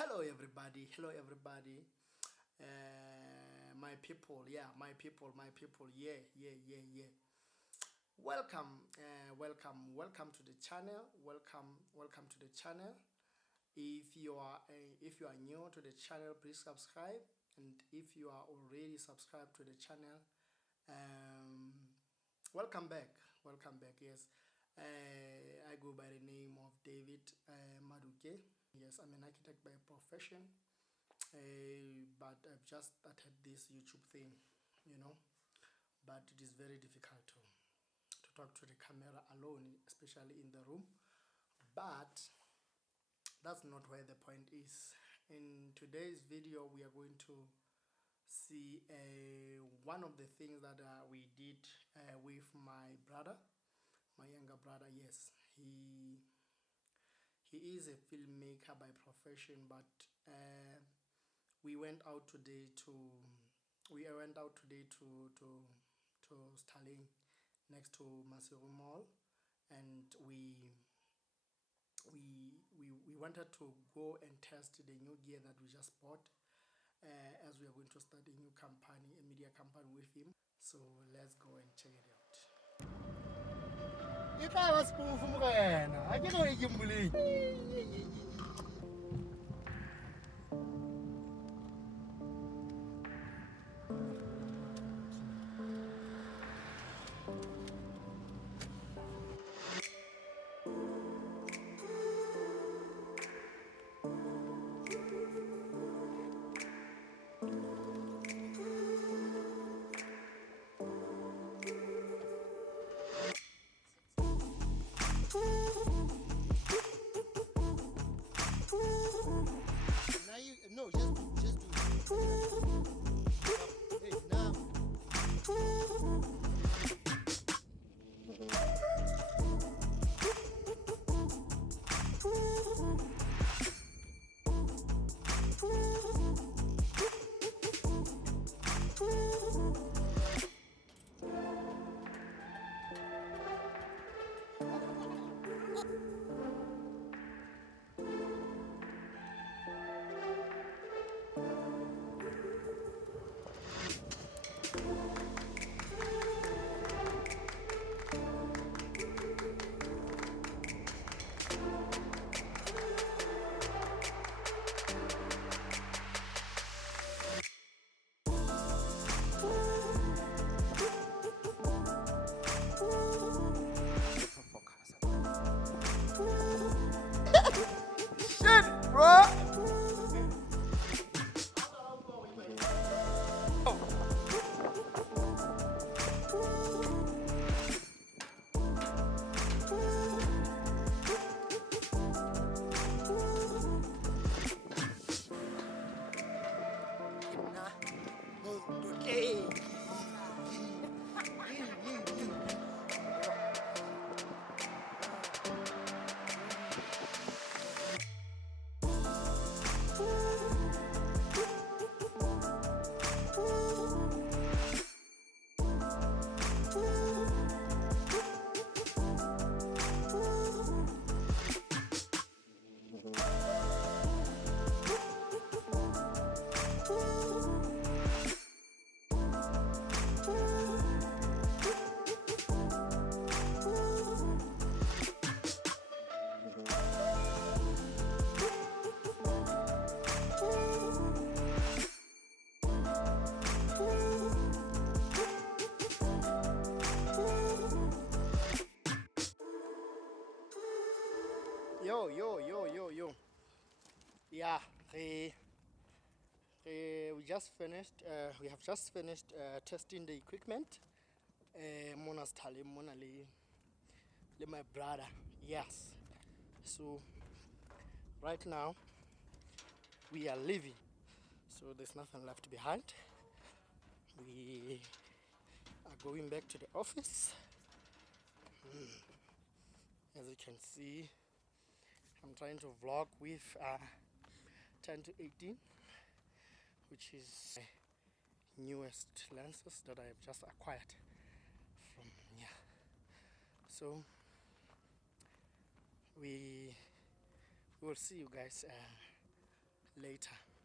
Hello everybody, hello everybody. My people, yeah, my people, yeah. Welcome to the channel. Welcome to the channel. If you are new to the channel, please subscribe. And if you are already subscribed to the channel, um, welcome back. Welcome back. Yes, I go by the name of David Maduke. Yes, I'm an architect by profession. But I've just started this YouTube thing, you know. But it is very difficult to talk to the camera alone, especially in the room. But that's not where the point is. In today's video, we are going to see one of the things that we did with my brother, my younger brother. Yes, he is a filmmaker by profession, but we went out today to to Stalin next to Masiru Mall, and we wanted to go and test the new gear that we just bought, as we are going to start a new company, a media company with him. So let's go and check it out. Now just do it. Hey, now. Shit, bro. Yo. Yeah, we just finished. We have just finished testing the equipment. Mona's telling Mona my brother. Yes. So right now we are leaving. So there's nothing left behind. We are going back to the office. As you can see, I'm trying to vlog with 10 to 18, which is my newest lenses that I have just acquired from here. So we will see you guys later.